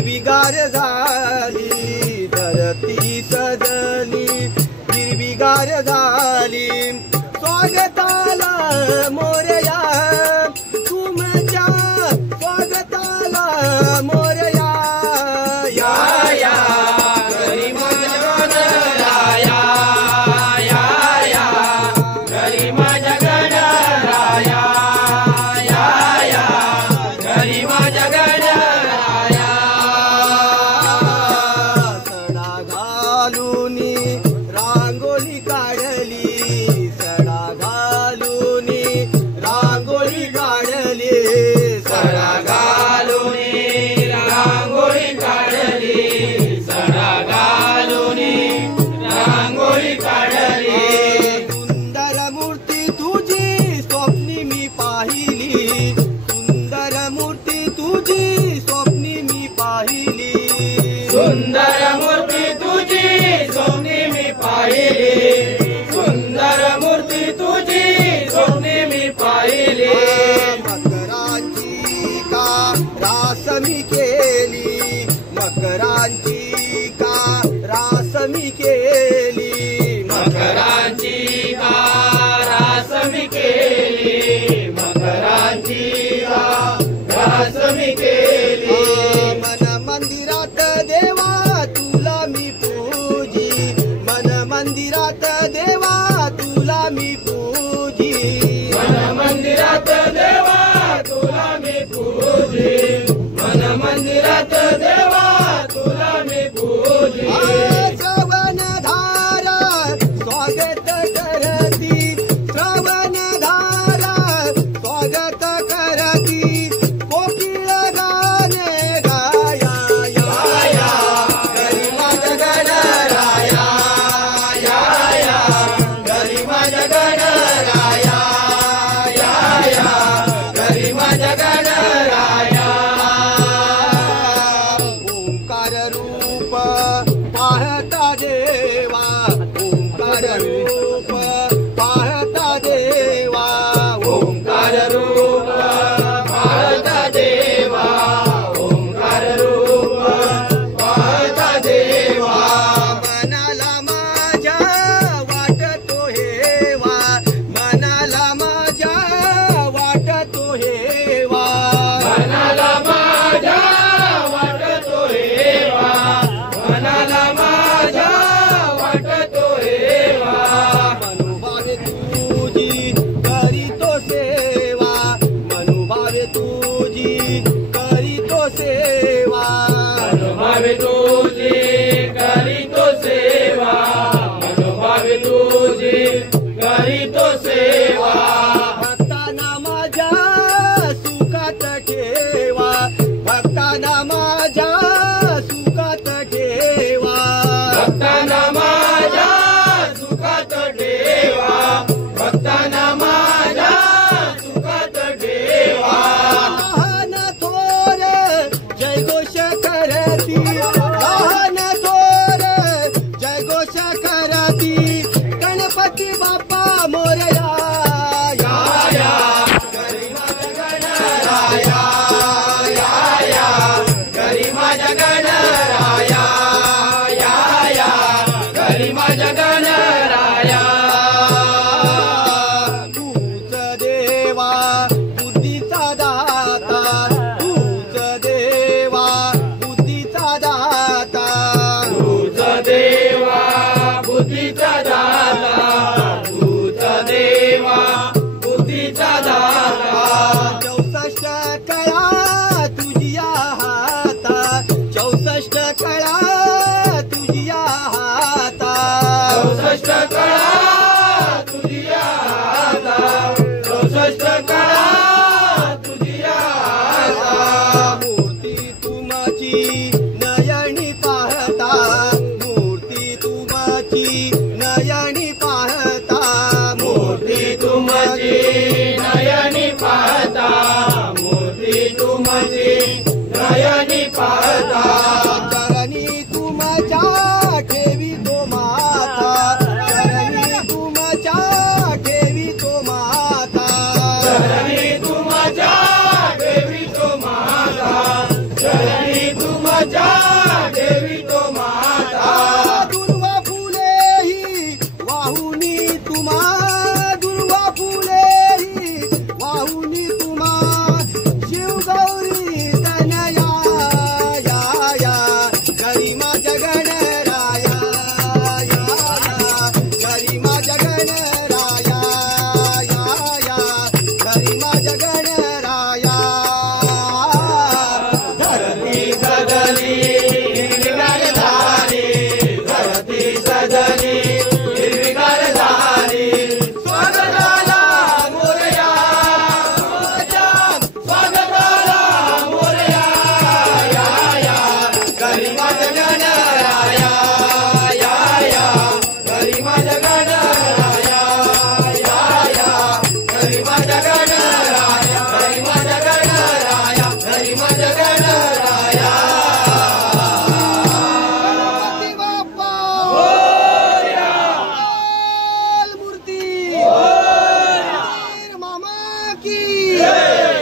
हिरवीगार झाली धरती सजली हिरवीगार झाली स्वागताला मोरया तुमच्या स्वागताला मोरया या या घरी माझ्या गणराया या या घरी माझ्या गणराया या या घरी माझ्या गणराया सडा घालून रांगोळी काढली सडा घालून रांगोळी काढली सडा घालून रांगोळी काढली सडा घालून रांगोळी काढली सुंदर मूर्ती तुझी स्वप्नी मी पाहिली सुंदर मूर्ती तुझी स्वप्नी मी पाहिली सुंदर मूर्ती तुझी स्वप्नी मी पाहिली सुंदर मूर्ती तुझी स्वप्नी मी पाहिली मकरांची का रास मी केली मकरांची का रास मी केली मकरांची का रास मी केली मकरांची का रास मी केली मन मंदिरात देवा तुला मी पूजी मन मंदिरात देवा तुला मी पूजी मन मंदिरात देवा तुला मी पूजी मन मंदिरात देवा तुला मी पूजी श्रवणधारा स्वागत करती श्रवणधारा स्वागत करती कोकिळ गाणे गाया या या घरी माझ्या गणराया या या घरी माझ्या गणराया या या घरी माझ्या गणराया की